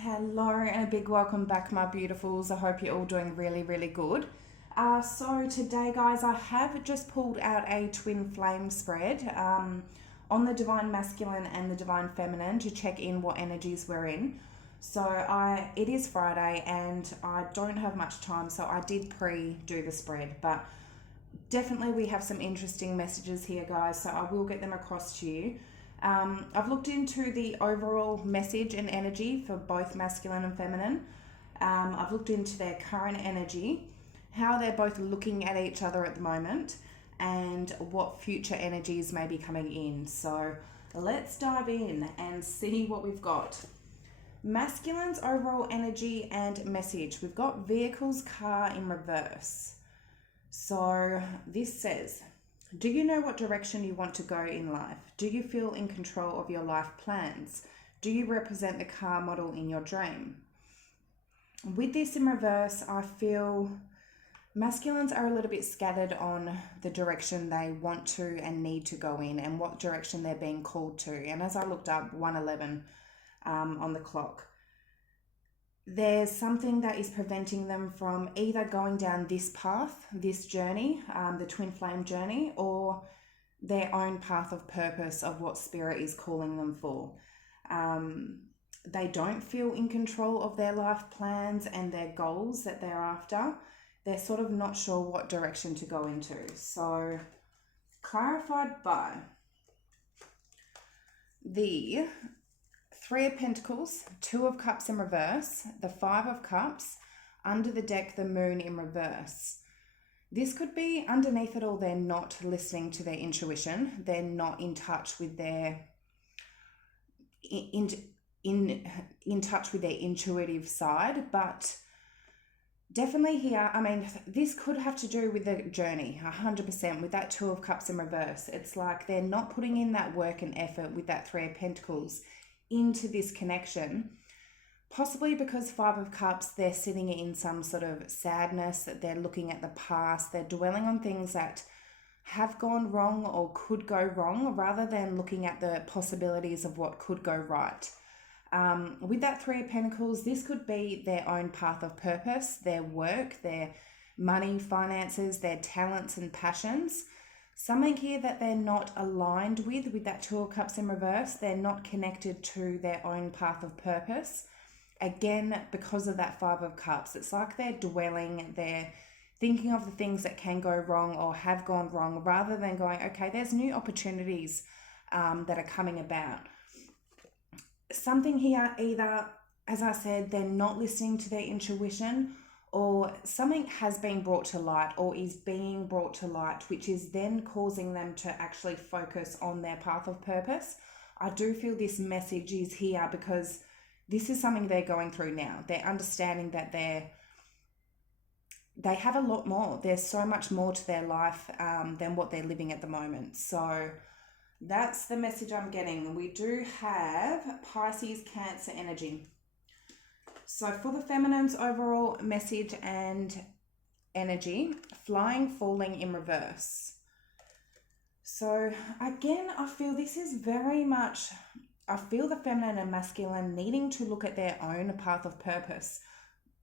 Hello and a big welcome back, my beautifuls. I hope you're all doing really, really good. So today, guys, I have just pulled out a twin flame spread on the divine masculine and the divine feminine to check in what energies we're in. It is Friday and I don't have much time, so I did pre-do the spread, but definitely we have some interesting messages here, guys, so I will get them across to you. I've looked into the overall message and energy for both masculine and feminine. I've looked into their current energy, how they're both looking at each other at the moment, and what future energies may be coming in. So let's dive in and see what we've got. Masculine's overall energy and message. We've got vehicles, car in reverse. So this says, do you know what direction you want to go in life? Do you feel in control of your life plans? Do you represent the car model in your dream? With this in reverse, I feel masculines are a little bit scattered on the direction they want to and need to go in and what direction they're being called to. And as I looked up 111 on the clock, there's something that is preventing them from either going down this path, this journey, the twin flame journey, or their own path of purpose of what spirit is calling them for. They don't feel in control of their life plans and their goals that they're after. They're sort of not sure what direction to go into. So, clarified by the Three of Pentacles, Two of Cups in reverse, the Five of Cups, under the deck, the Moon in reverse. This could be underneath it all, they're not listening to their intuition. They're not in touch with their in touch with their intuitive side, but definitely here, I mean, this could have to do with the journey, 100%, with that Two of Cups in reverse. It's like they're not putting in that work and effort with that Three of Pentacles into this connection, possibly because Five of Cups, they're sitting in some sort of sadness, that they're looking at the past, they're dwelling on things that have gone wrong or could go wrong, rather than looking at the possibilities of what could go right. With that Three of Pentacles, this could be their own path of purpose, their work, their money, finances, their talents and passions. Something here that they're not aligned with that Two of Cups in reverse. They're not connected to their own path of purpose. Again, because of that Five of Cups, it's like they're dwelling, they're thinking of the things that can go wrong or have gone wrong, rather than going, okay, there's new opportunities that are coming about. Something here, either, as I said, they're not listening to their intuition, or something has been brought to light or is being brought to light, which is then causing them to actually focus on their path of purpose. I do feel this message is here because this is something they're going through now. They're understanding that they have a lot more. There's so much more to their life than what they're living at the moment. So that's the message I'm getting. We do have Pisces, Cancer energy. So for the feminine's overall message and energy, flying, falling in reverse. So again, I feel this is very much, I feel the feminine and masculine needing to look at their own path of purpose.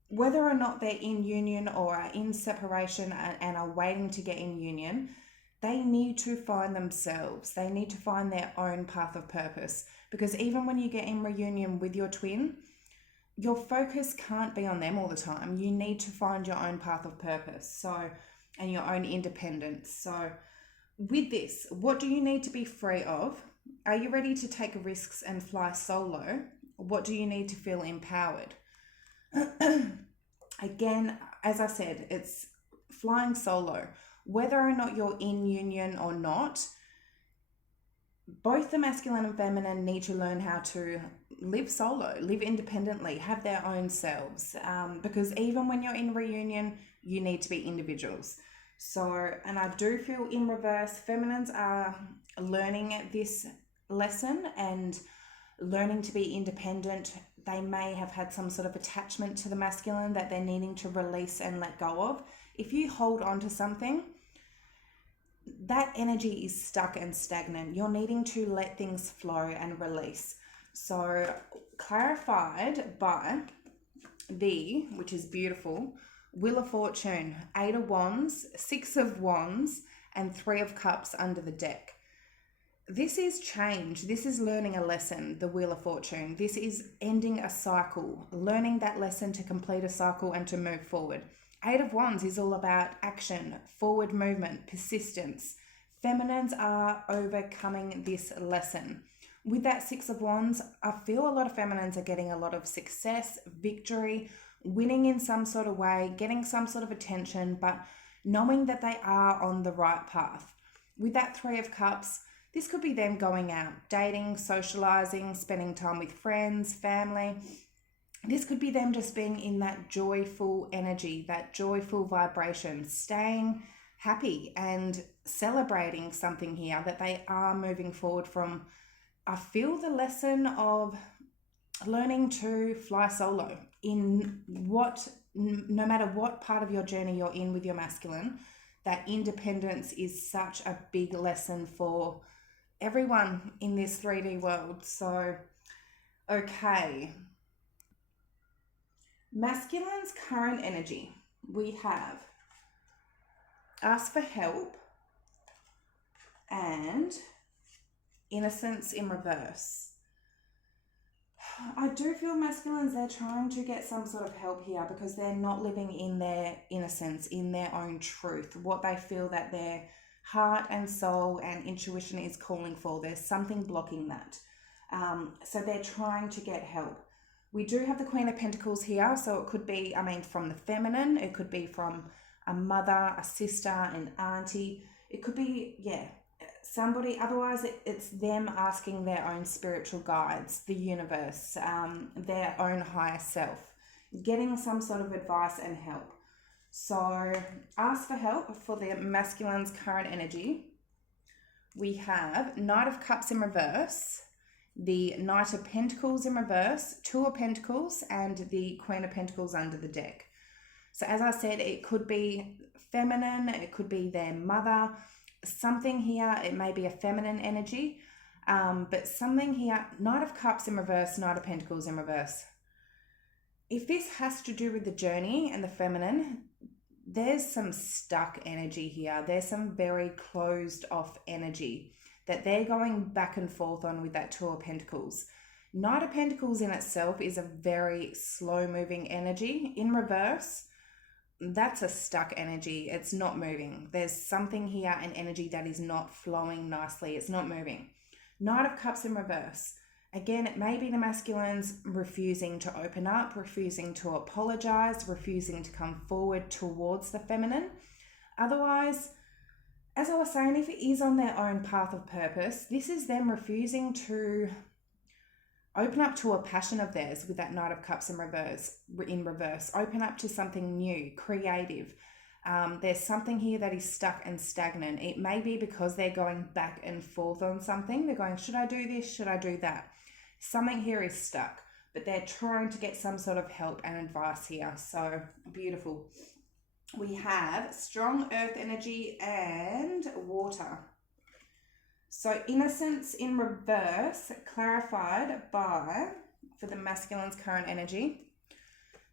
Whether or not they're in union or are in separation and are waiting to get in union, they need to find themselves. They need to find their own path of purpose. Because even when you get in reunion with your twin, your focus can't be on them all the time. You need to find your own path of purpose, and your own independence. So with this, what do you need to be free of? Are you ready to take risks and fly solo? What do you need to feel empowered? Again, as I said, it's flying solo. Whether or not you're in union or not, both the masculine and feminine need to learn how to live solo, live independently, have their own selves. Because even when you're in reunion, you need to be individuals. So, and I do feel in reverse, feminines are learning this lesson and learning to be independent. They may have had some sort of attachment to the masculine that they're needing to release and let go of. If you hold on to something, that energy is stuck and stagnant. You're needing to let things flow and release. So clarified by the, which is beautiful, Wheel of Fortune, 8 of Wands, 6 of Wands, and 3 of Cups under the deck. This is change. This is learning a lesson, the Wheel of Fortune. This is ending a cycle, learning that lesson to complete a cycle and to move forward. 8 of Wands is all about action, forward movement, persistence. Feminines are overcoming this lesson. With that 6 of Wands, I feel a lot of feminines are getting a lot of success, victory, winning in some sort of way, getting some sort of attention, but knowing that they are on the right path. With that 3 of Cups, this could be them going out, dating, socializing, spending time with friends, family. This could be them just being in that joyful energy, that joyful vibration, staying happy and celebrating something here that they are moving forward from. I feel the lesson of learning to fly solo in no matter what part of your journey you're in with your masculine, that independence is such a big lesson for everyone in this 3D world. So, okay. Masculine's current energy. We have ask for help and innocence in reverse. I do feel masculines, they're trying to get some sort of help here because they're not living in their innocence, in their own truth, what they feel that their heart and soul and intuition is calling for. There's something blocking that. So they're trying to get help. We do have the Queen of Pentacles here. So it could be, from the feminine. It could be from a mother, a sister, an auntie. It could be, somebody. Otherwise, it's them asking their own spiritual guides, the universe, their own higher self, getting some sort of advice and help. So ask for help for the masculine's current energy. We have Knight of Cups in reverse, the Knight of Pentacles in reverse, 2 of Pentacles, and the Queen of Pentacles under the deck. So as I said, it could be feminine, it could be their mother, something here, it may be a feminine energy, but something here, Knight of Cups in reverse, Knight of Pentacles in reverse. If this has to do with the journey and the feminine, there's some stuck energy here. There's some very closed off energy that they're going back and forth on with that 2 of Pentacles. Knight of Pentacles in itself is a very slow moving energy. In reverse, that's a stuck energy. It's not moving. There's something here, an energy that is not flowing nicely. It's not moving. Knight of Cups in reverse. Again, it may be the masculines refusing to open up, refusing to apologize, refusing to come forward towards the feminine. Otherwise, as I was saying, if it is on their own path of purpose, this is them refusing to open up to a passion of theirs with that Knight of Cups in reverse. Open up to something new, creative. There's something here that is stuck and stagnant. It may be because they're going back and forth on something. They're going, should I do this? Should I do that? Something here is stuck, but they're trying to get some sort of help and advice here. So beautiful. We have strong earth energy and water. So innocence in reverse, clarified by, for the masculine's current energy,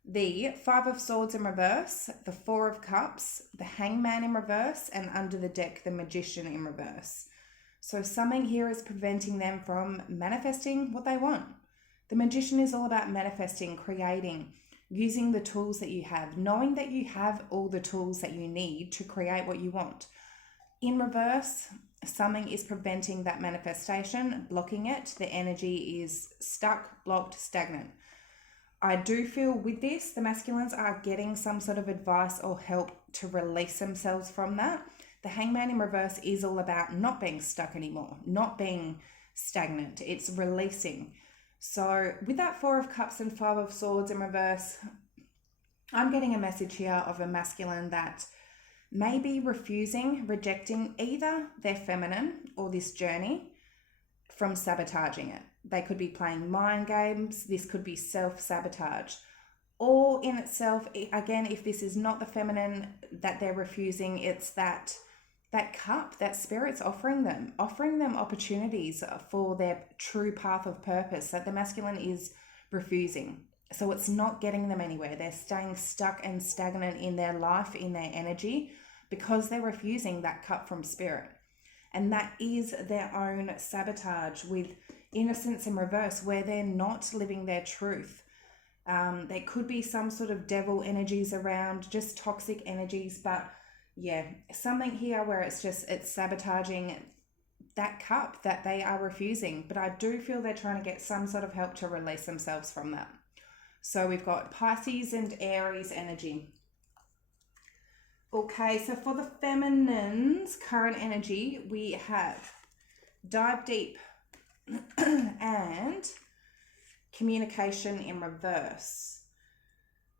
the 5 of Swords in reverse, the 4 of Cups, the Hangman in reverse, and under the deck, the Magician in reverse. So something here is preventing them from manifesting what they want. The Magician is all about manifesting, creating, using the tools that you have, knowing that you have all the tools that you need to create what you want. In reverse, something is preventing that manifestation, blocking it. The energy is stuck, blocked, stagnant. I do feel with this, the masculines are getting some sort of advice or help to release themselves from that. The Hangman in reverse is all about not being stuck anymore, not being stagnant. It's releasing. So with that 4 of Cups and 5 of Swords in reverse, I'm getting a message here of a masculine that may be refusing, rejecting either their feminine or this journey from sabotaging it. They could be playing mind games. This could be self-sabotage. Or in itself, again, if this is not the feminine that they're refusing, it's that that cup that Spirit's offering them opportunities for their true path of purpose that the masculine is refusing. So it's not getting them anywhere. They're staying stuck and stagnant in their life, in their energy, because they're refusing that cup from Spirit. And that is their own sabotage with innocence in reverse, where they're not living their truth. There could be some sort of devil energies around, just toxic energies, but yeah, something here where it's sabotaging that cup that they are refusing. But I do feel they're trying to get some sort of help to release themselves from that. So we've got Pisces and Aries energy. Okay, so for the feminine's current energy, we have dive deep and communication in reverse.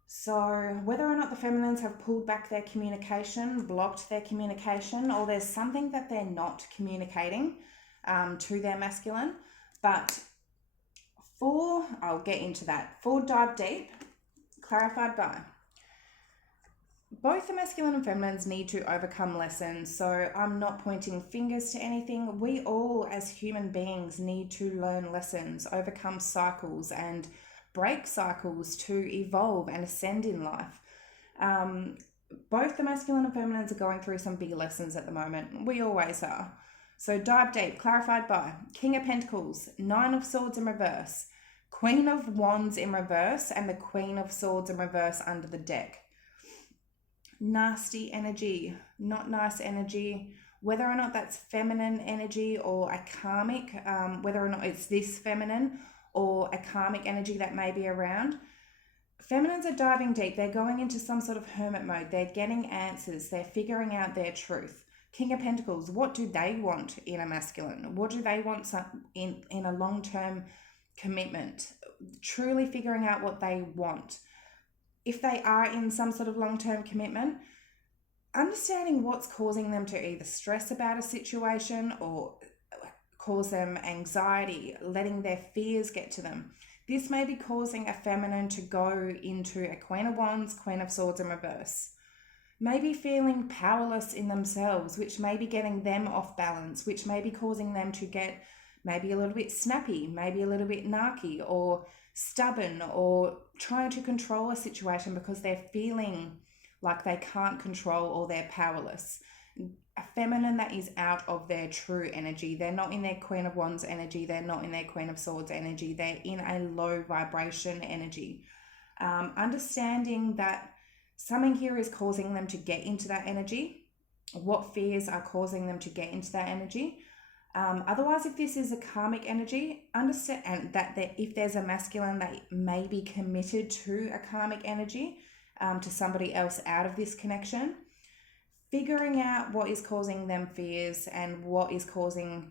So whether or not the feminines have pulled back their communication, blocked their communication, or there's something that they're not communicating to their masculine, but I'll get into that. For dive deep, clarified by, both the masculine and feminines need to overcome lessons. So I'm not pointing fingers to anything. We all as human beings need to learn lessons, overcome cycles and break cycles to evolve and ascend in life. Both the masculine and feminines are going through some big lessons at the moment. We always are. So dive deep, clarified by King of Pentacles, Nine of Swords in reverse, Queen of Wands in reverse, and the Queen of Swords in reverse under the deck. Nasty energy, not nice energy, whether or not that's feminine energy or a karmic, whether or not it's this feminine or a karmic energy that may be around. Feminines are diving deep. They're going into some sort of hermit mode. They're getting answers. They're figuring out their truth. King of Pentacles, what do they want in a masculine? What do they want in a long-term commitment? Truly figuring out what they want. If they are in some sort of long-term commitment, understanding what's causing them to either stress about a situation or cause them anxiety, letting their fears get to them. This may be causing a feminine to go into a Queen of Wands, Queen of Swords in reverse. Maybe feeling powerless in themselves, which may be getting them off balance, which may be causing them to get maybe a little bit snappy, maybe a little bit narky or stubborn, or trying to control a situation because they're feeling like they can't control or they're powerless. A feminine that is out of their true energy. They're not in their Queen of Wands energy. They're not in their Queen of Swords energy. They're in a low vibration energy. Understanding that something here is causing them to get into that energy. What fears are causing them to get into that energy? Otherwise, if this is a karmic energy, understand that if there's a masculine that may be committed to a karmic energy, to somebody else out of this connection, figuring out what is causing them fears and what is causing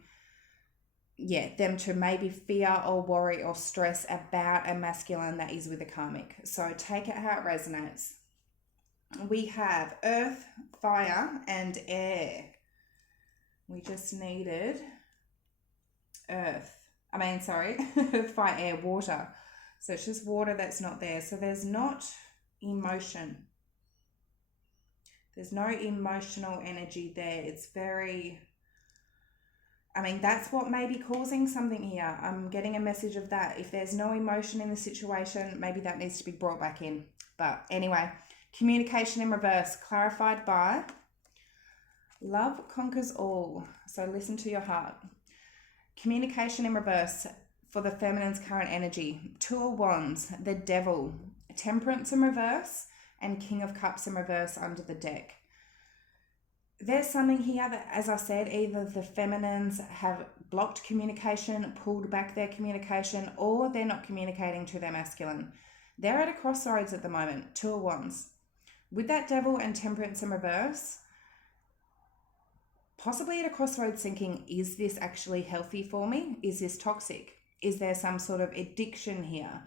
them to maybe fear or worry or stress about a masculine that is with a karmic. So take it how it resonates. We have earth, fire, and air. We just needed earth, fire, air, water. So it's just water that's not there. So there's not emotion. There's no emotional energy there. It's that's what may be causing something here. I'm getting a message of that. If there's no emotion in the situation, maybe that needs to be brought back in. But anyway, communication in reverse, clarified by love conquers all. So listen to your heart. Communication in reverse for the feminine's current energy. Two of Wands, the Devil, Temperance in reverse, and King of Cups in reverse under the deck. There's something here that, as I said, either the feminines have blocked communication, pulled back their communication, or they're not communicating to their masculine. They're at a crossroads at the moment. Two of Wands. With that Devil and Temperance in reverse, possibly at a crossroads thinking, is this actually healthy for me? Is this toxic? Is there some sort of addiction here?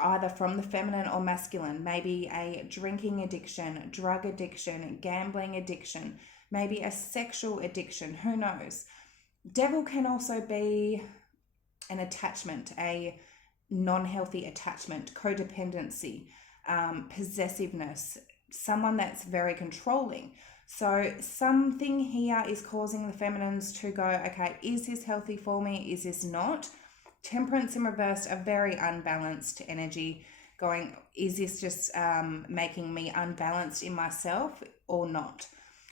Either from the feminine or masculine, maybe a drinking addiction, drug addiction, gambling addiction, maybe a sexual addiction, who knows? Devil can also be an attachment, a non-healthy attachment, codependency, possessiveness, someone that's very controlling. So something here is causing the feminines to go, okay, is this healthy for me? Is this not? Temperance in reverse, a very unbalanced energy going, is this just making me unbalanced in myself or not?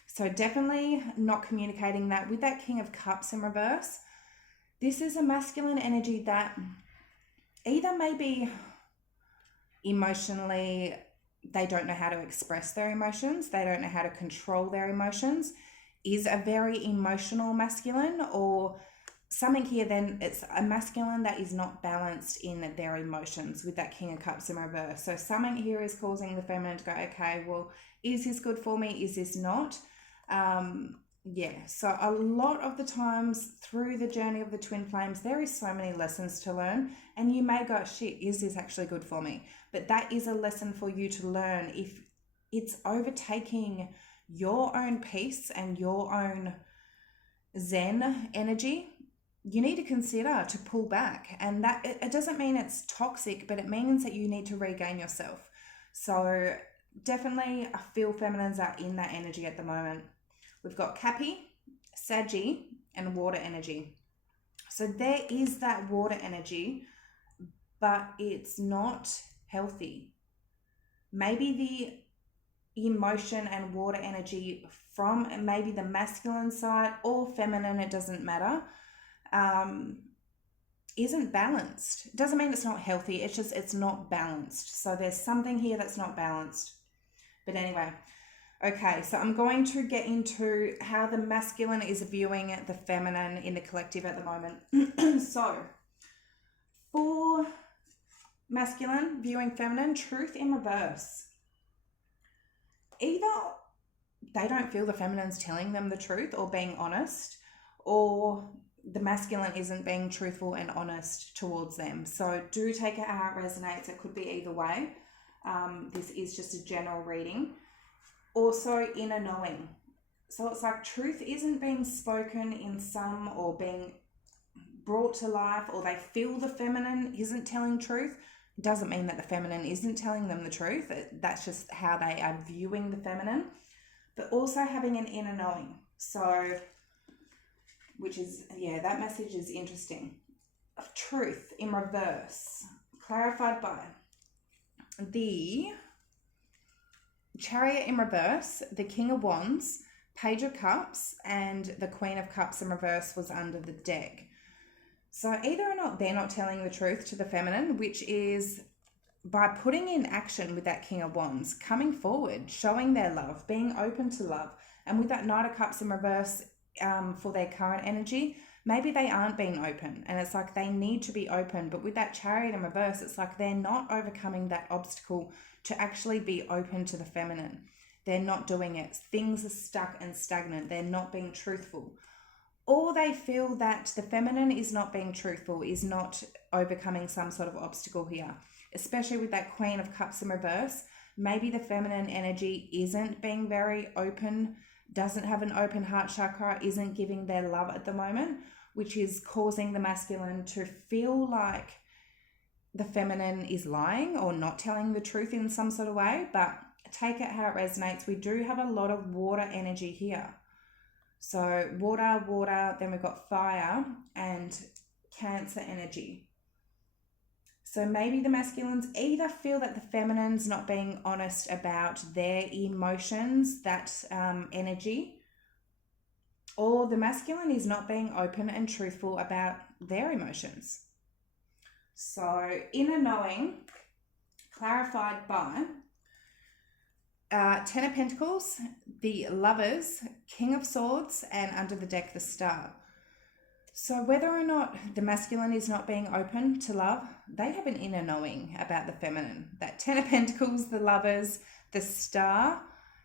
So definitely not communicating that. With that King of Cups in reverse, this is a masculine energy that either maybe emotionally they don't know how to express their emotions, they don't know how to control their emotions, is a very emotional masculine, or something here, then it's a masculine that is not balanced in their emotions with that King of Cups in reverse. So something here is causing the feminine to go, okay, well, is this good for me? Is this not? So a lot of the times through the journey of the twin flames, there is so many lessons to learn, and you may go, shit, is this actually good for me? But that is a lesson for you to learn. If it's overtaking your own peace and your own Zen energy, you need to consider to pull back. And that it doesn't mean it's toxic, but it means that you need to regain yourself. So definitely I feel feminines are in that energy at the moment. We've got Cappy, Saggy, and water energy. So there is that water energy, but it's not healthy. Maybe the emotion and water energy from maybe the masculine side or feminine, it doesn't matter, isn't balanced. It doesn't mean it's not healthy, it's just it's not balanced. So there's something here that's not balanced. But anyway, okay, so I'm going to get into how the masculine is viewing the feminine in the collective at the moment. So for masculine viewing feminine, truth in reverse. Either they don't feel the feminine's telling them the truth or being honest, or the masculine isn't being truthful and honest towards them. So do take it how it resonates. It could be either way. This is just a general reading. Also, inner knowing. So it's like truth isn't being spoken in some or being brought to life, or they feel the feminine isn't telling truth. It doesn't mean that the feminine isn't telling them the truth. That's just how they are viewing the feminine. But also having an inner knowing. So, which is, that message is interesting. Truth in reverse, clarified by the Chariot in reverse, the King of Wands, Page of Cups, and the Queen of Cups in reverse was under the deck. So either or not, they're not telling the truth to the feminine, which is by putting in action with that King of Wands, coming forward, showing their love, being open to love. And with that Knight of Cups in reverse, for their current energy, maybe they aren't being open, and it's like they need to be open. But with that Chariot in reverse, it's like they're not overcoming that obstacle to actually be open to the feminine. They're not doing it. Things are stuck and stagnant. They're not being truthful. Or they feel that the feminine is not being truthful, is not overcoming some sort of obstacle here, especially with that Queen of Cups in reverse. Maybe the feminine energy isn't being very open, doesn't have an open heart chakra, isn't giving their love at the moment, which is causing the masculine to feel like the feminine is lying or not telling the truth in some sort of way. But take it how it resonates. We do have a lot of water energy here. So water, then we've got fire and Cancer energy. So maybe the masculines either feel that the feminine's not being honest about their emotions, that energy, or the masculine is not being open and truthful about their emotions. So inner knowing, clarified by Ten of Pentacles, the Lovers, King of Swords, and under the deck, the Star. So whether or not the masculine is not being open to love, they have an inner knowing about the feminine. That Ten of Pentacles, the Lovers, the Star,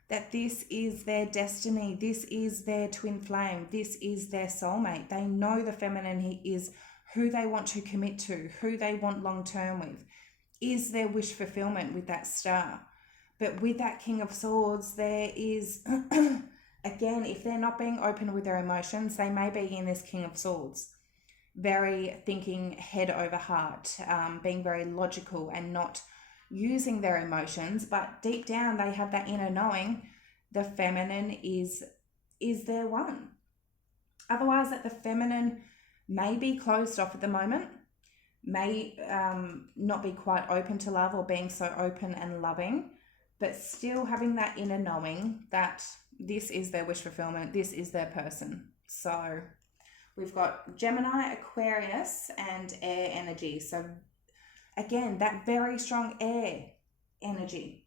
that this is their destiny, this is their twin flame, this is their soulmate. They know the feminine is who they want to commit to, who they want long term with, is their wish fulfillment with that Star. But with that King of Swords, there is, again, if they're not being open with their emotions, they may be in this King of Swords, very thinking head over heart, being very logical and not using their emotions. But deep down, they have that inner knowing the feminine is their one. Otherwise, that the feminine may be closed off at the moment, may not be quite open to love or being so open and loving, but still having that inner knowing that this is their wish fulfillment, this is their person. So we've got Gemini, Aquarius, and air energy. So again, that very strong air energy.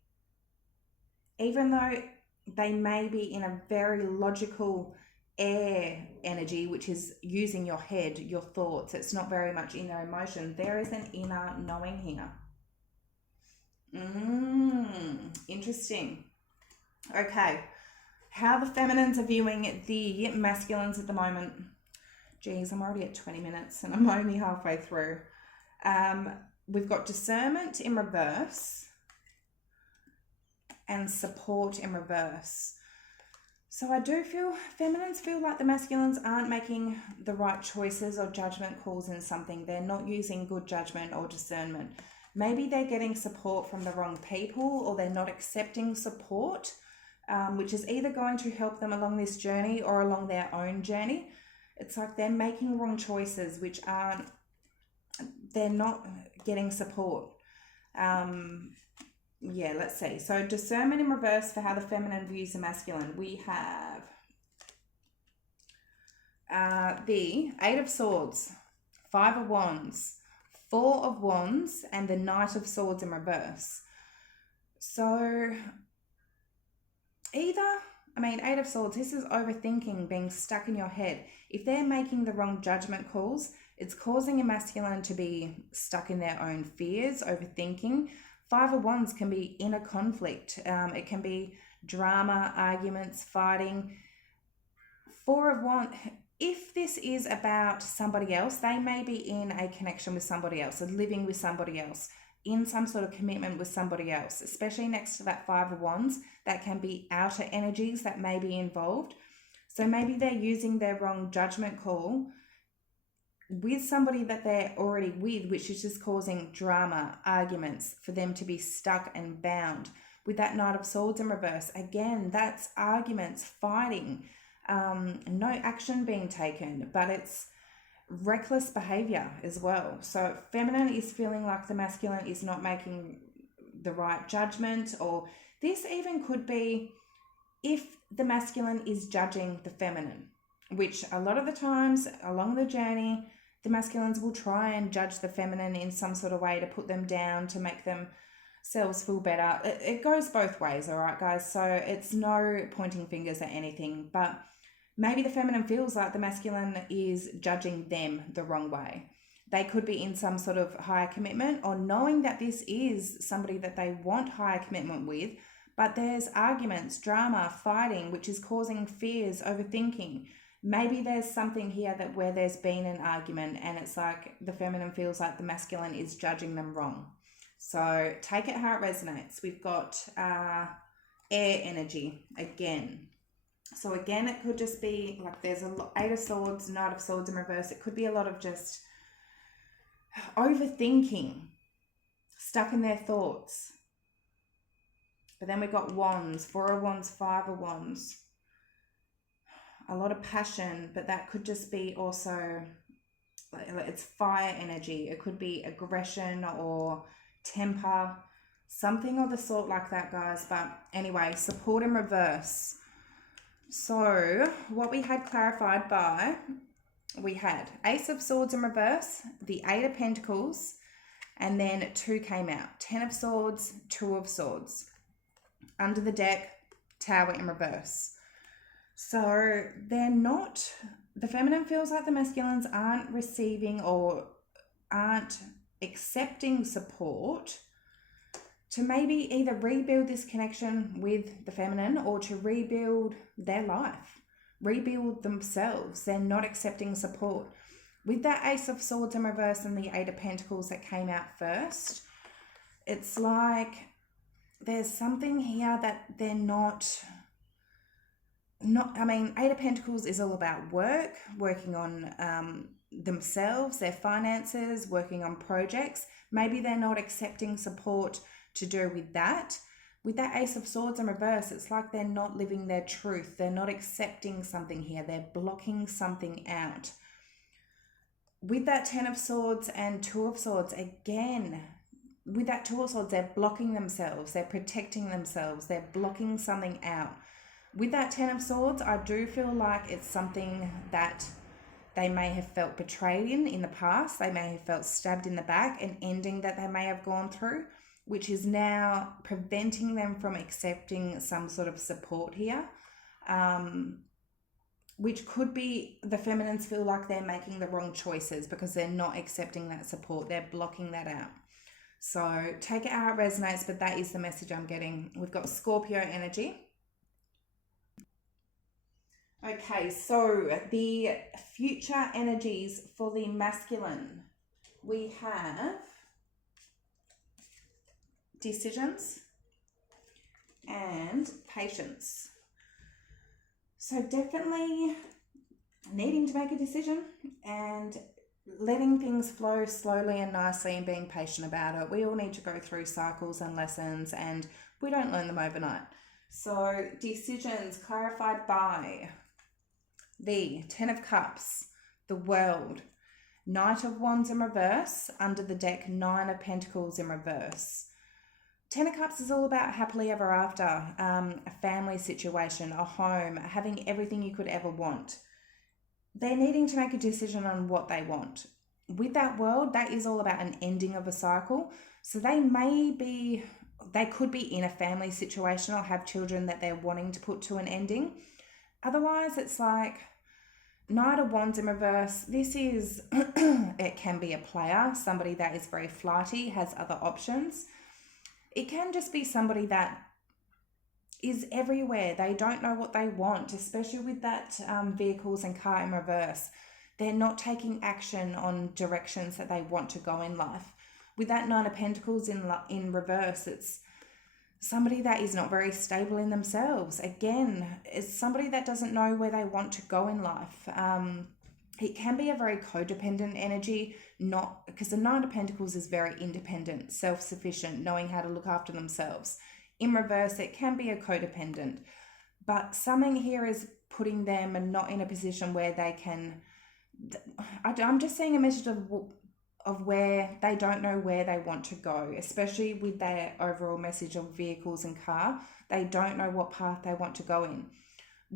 Even though they may be in a very logical air energy, which is using your head, your thoughts, it's not very much in their emotion, there is an inner knowing here. Interesting. Okay, how the feminines are viewing the masculines at the moment. Geez, I'm already at 20 minutes and I'm only halfway through. We've got discernment in reverse and support in reverse. So I do feel feminines feel like the masculines aren't making the right choices or judgment calls in something. They're not using good judgment or discernment. Maybe they're getting support from the wrong people, or they're not accepting support, which is either going to help them along this journey or along their own journey. It's like they're making wrong choices, which they're not getting support. Let's see. So discernment in reverse for how the feminine views the masculine. We have the Eight of Swords, Five of Wands, Four of Wands, and the Knight of Swords in reverse. So Eight of Swords, this is overthinking, being stuck in your head. If they're making the wrong judgment calls, it's causing a masculine to be stuck in their own fears, overthinking. Five of Wands can be inner conflict. It can be drama, arguments, fighting. Four of Wands, if this is about somebody else, they may be in a connection with somebody else, or living with somebody else, in some sort of commitment with somebody else, especially next to that Five of Wands. That can be outer energies that may be involved. So maybe they're using their wrong judgment call with somebody that they're already with, which is just causing drama, arguments, for them to be stuck and bound. With that Knight of Swords in reverse, again, that's arguments, fighting, no action being taken, but it's reckless behavior as well. So feminine is feeling like the masculine is not making the right judgment, or this even could be if the masculine is judging the feminine, which a lot of the times along the journey, the masculines will try and judge the feminine in some sort of way to put them down, to make themselves feel better. It goes both ways, all right, guys? So it's no pointing fingers at anything, but maybe the feminine feels like the masculine is judging them the wrong way. They could be in some sort of higher commitment, or knowing that this is somebody that they want higher commitment with, but there's arguments, drama, fighting, which is causing fears, overthinking. Maybe there's something here that where there's been an argument and it's like the feminine feels like the masculine is judging them wrong. So take it how it resonates. We've got air energy again. So again, it could just be like there's a Eight of Swords, Knight of Swords in reverse. It could be a lot of just overthinking, stuck in their thoughts. But then we've got Wands, Four of Wands, Five of Wands. A lot of passion, but that could just be also, it's fire energy. It could be aggression or temper, something of the sort like that, guys. But anyway, support in reverse. So what we had clarified by, we had Ace of Swords in reverse, the Eight of Pentacles, and then two came out. 10 of Swords, Two of Swords. Under the deck, Tower in reverse. So they're not, the feminine feels like the masculines aren't receiving or aren't accepting support to maybe either rebuild this connection with the feminine or to rebuild their life, rebuild themselves. They're not accepting support. With that Ace of Swords in reverse and the Eight of Pentacles that came out first, it's like there's something here that they're not, Eight of Pentacles is all about work, working on themselves, their finances, working on projects. Maybe they're not accepting support to do with that, With that Ace of Swords in reverse, it's like they're not living their truth. They're not accepting something here. They're blocking something out. With that Ten of Swords and Two of Swords, again, with that Two of Swords, they're blocking themselves. They're protecting themselves. They're blocking something out. With that Ten of Swords, I do feel like it's something that they may have felt betrayed in the past. They may have felt stabbed in the back, an ending that they may have gone through, which is now preventing them from accepting some sort of support here, which could be the feminines feel like they're making the wrong choices because they're not accepting that support. They're blocking that out. So take it how it resonates, but that is the message I'm getting. We've got Scorpio energy. Okay, so the future energies for the masculine. We have decisions and patience. So definitely needing to make a decision and letting things flow slowly and nicely and being patient about it. We all need to go through cycles and lessons, and we don't learn them overnight. So decisions clarified by the Ten of Cups, the World, Knight of Wands in reverse, under the deck, Nine of Pentacles in reverse. Ten of Cups is all about happily ever after, a family situation, a home, having everything you could ever want. They're needing to make a decision on what they want. With that World, that is all about an ending of a cycle. So they could be in a family situation or have children that they're wanting to put to an ending. Otherwise, it's like Knight of Wands in reverse. This is, it can be a player, somebody that is very flighty, has other options. It can just be somebody that is everywhere. They don't know what they want, especially with that vehicles and car in reverse. They're not taking action on directions that they want to go in life. With that Nine of Pentacles in reverse, it's somebody that is not very stable in themselves. Again, it's somebody that doesn't know where they want to go in life. It can be a very codependent energy, not because the Nine of Pentacles is very independent, self-sufficient, knowing how to look after themselves. In reverse, it can be a codependent, but something here is putting them not in a position where they can, I'm just seeing a message of where they don't know where they want to go, especially with their overall message of vehicles and car. They don't know what path they want to go in.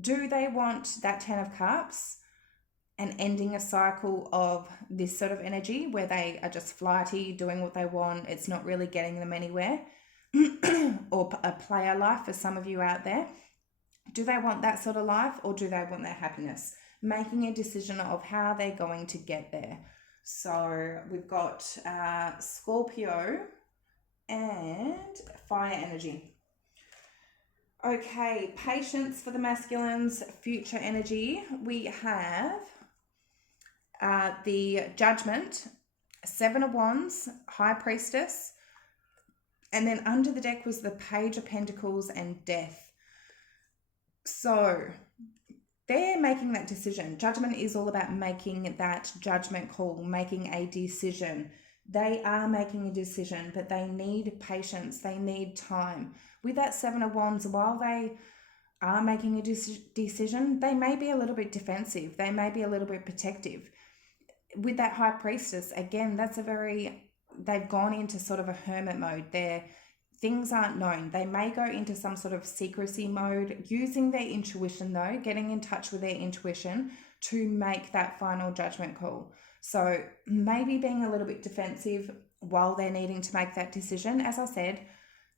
Do they want that Ten of Cups and ending a cycle of this sort of energy where they are just flighty, doing what they want, it's not really getting them anywhere, or a player life for some of you out there? Do they want that sort of life, or do they want their happiness? Making a decision of how they're going to get there. So we've got Scorpio and fire energy. Okay, patience for the masculines, future energy. We have the Judgment, Seven of Wands, High Priestess, and then under the deck was the Page of Pentacles and Death. So they're making that decision. Judgment is all about making that judgment call, making a decision. They are making a decision, but they need patience. They need time. With that Seven of Wands, while they are making a decision, they may be a little bit defensive. They may be a little bit protective. With that High Priestess, again, they've gone into sort of a hermit mode. Things aren't known. They may go into some sort of secrecy mode, using their intuition though, getting in touch with their intuition to make that final judgment call. So maybe being a little bit defensive while they're needing to make that decision. As I said,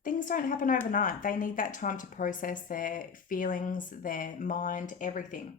things don't happen overnight. They need that time to process their feelings, their mind, everything.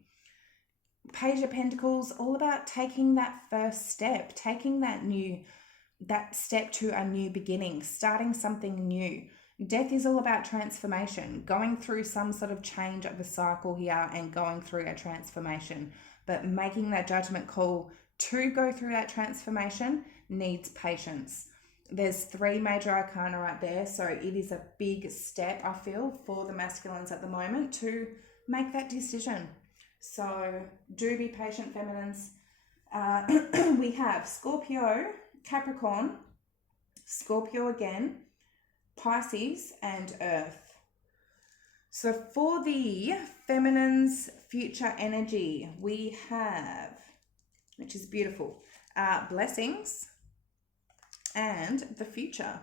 Page of Pentacles, all about taking that first step, taking that step to a new beginning, starting something new. Death is all about transformation, going through some sort of change of a cycle here and going through a transformation. But making that judgment call to go through that transformation needs patience. There's 3 major arcana right there, so it is a big step, I feel, for the masculines at the moment to make that decision. So do be patient, feminines. We have Scorpio, Capricorn, Scorpio again, Pisces, and Earth. So for the feminine's future energy, we have, which is beautiful, blessings and the future.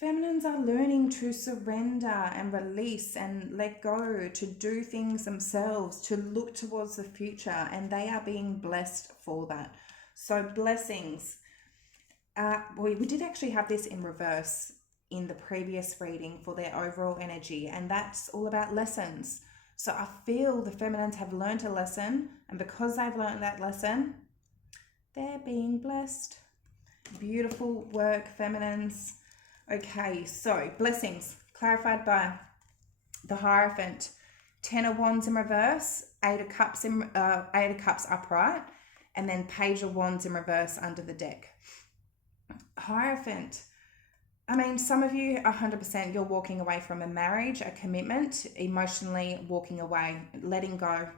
Feminines are learning to surrender and release and let go, to do things themselves, to look towards the future, and they are being blessed for that. So blessings. We did actually have this in reverse in the previous reading for their overall energy, and that's all about lessons. So I feel the feminines have learned a lesson, and because they've learned that lesson, they're being blessed. Beautiful work, feminines. Okay, so blessings clarified by the Hierophant, 10 of Wands in reverse, 8 of Cups upright, and then Page of Wands in reverse under the deck. Hierophant. I mean, some of you, 100%, you're walking away from a marriage, a commitment, emotionally walking away, letting go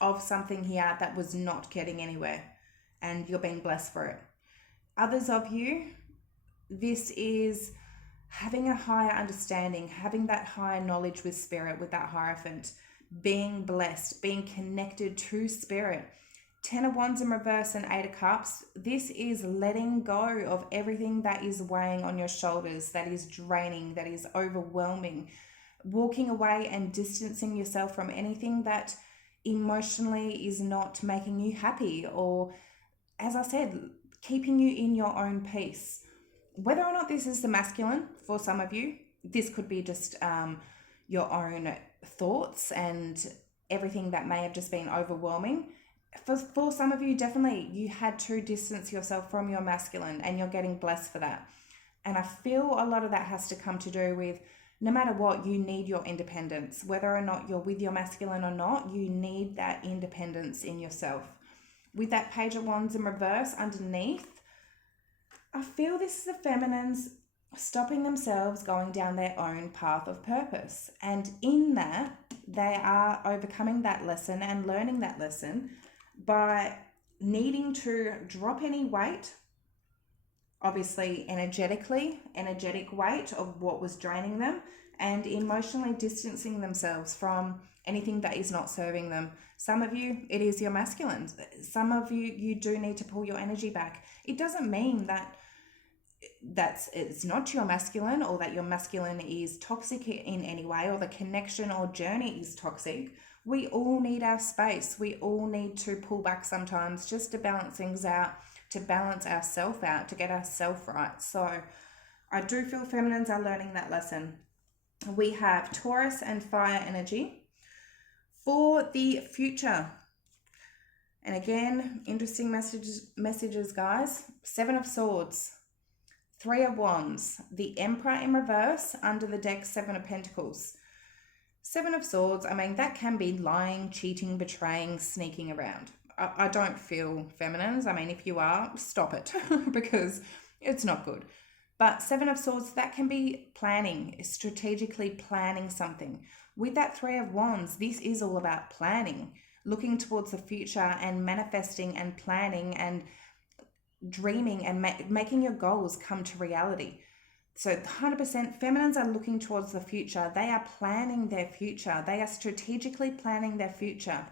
of something here that was not getting anywhere, and you're being blessed for it. Others of you, this is having a higher understanding, having that higher knowledge with spirit, with that Hierophant, being blessed, being connected to spirit. 10 of Wands in reverse and 8 of Cups. This is letting go of everything that is weighing on your shoulders, that is draining, that is overwhelming. Walking away and distancing yourself from anything that emotionally is not making you happy, or, as I said, keeping you in your own peace. Whether or not this is the masculine for some of you, this could be just your own thoughts and everything that may have just been overwhelming. For some of you, definitely you had to distance yourself from your masculine, and you're getting blessed for that. And I feel a lot of that has to come to do with, no matter what, you need your independence. Whether or not you're with your masculine or not, you need that independence in yourself. With that Page of Wands in reverse underneath, I feel this is the feminines stopping themselves going down their own path of purpose. And in that, they are overcoming that lesson and learning that lesson by needing to drop any weight, obviously energetic weight of what was draining them, and emotionally distancing themselves from anything that is not serving them. Some of you, it is your masculine. Some of you, you do need to pull your energy back. It doesn't mean that it's not your masculine, or that your masculine is toxic in any way, or the connection or journey is toxic. We all need our space. We all need to pull back sometimes just to balance things out, to balance ourselves out, to get ourselves right. So I do feel feminines are learning that lesson. We have Taurus and fire energy for the future. And again, interesting messages, guys. 7 of Swords, 3 of Wands, the Emperor in reverse, under the deck 7 of Pentacles. 7 of Swords, I mean, that can be lying, cheating, betraying, sneaking around. I don't feel feminines. I mean, if you are, stop it because it's not good. But 7 of Swords, that can be planning, strategically planning something. With that 3 of Wands, this is all about planning, looking towards the future and manifesting and planning and dreaming and making your goals come to reality. So 100% feminines are looking towards the future. They are planning their future. They are strategically planning their future.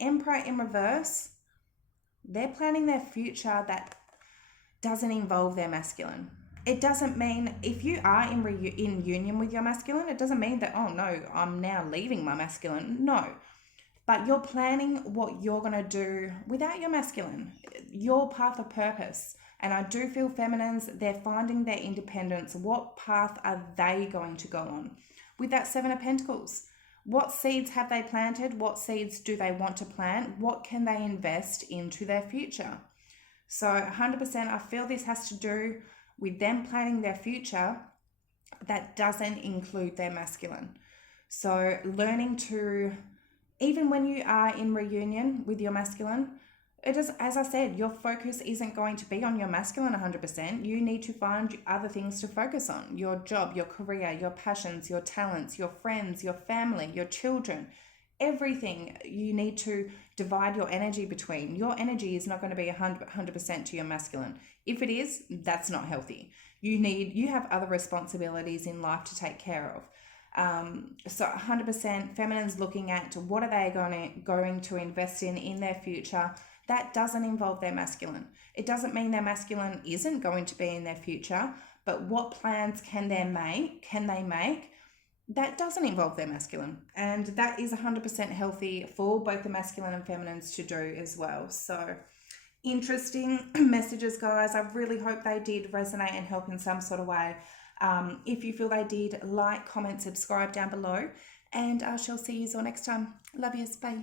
Emperor in reverse, they're planning their future that doesn't involve their masculine. It doesn't mean, if you are in union with your masculine, it doesn't mean that, oh no, I'm now leaving my masculine. No. But you're planning what you're going to do without your masculine, your path of purpose. And I do feel feminines, they're finding their independence. What path are they going to go on? With that 7 of Pentacles, what seeds have they planted? What seeds do they want to plant? What can they invest into their future? So 100%, I feel this has to do with them planning their future that doesn't include their masculine. So learning to, even when you are in reunion with your masculine, it is, as I said, your focus isn't going to be on your masculine 100%. You need to find other things to focus on. Your job, your career, your passions, your talents, your friends, your family, your children, everything you need to divide your energy between. Your energy is not going to be 100% to your masculine. If it is, that's not healthy. you have other responsibilities in life to take care of. So 100% feminine's looking at what are they going to invest in their future. That doesn't involve their masculine. It doesn't mean their masculine isn't going to be in their future, but what plans can they make that doesn't involve their masculine, and that is 100% healthy for both the masculine and feminines to do as well. So interesting messages, guys. I really hope they did resonate and help in some sort of way. If you feel they did, like, comment, subscribe down below, and I shall see you all next time. Love yous. Bye.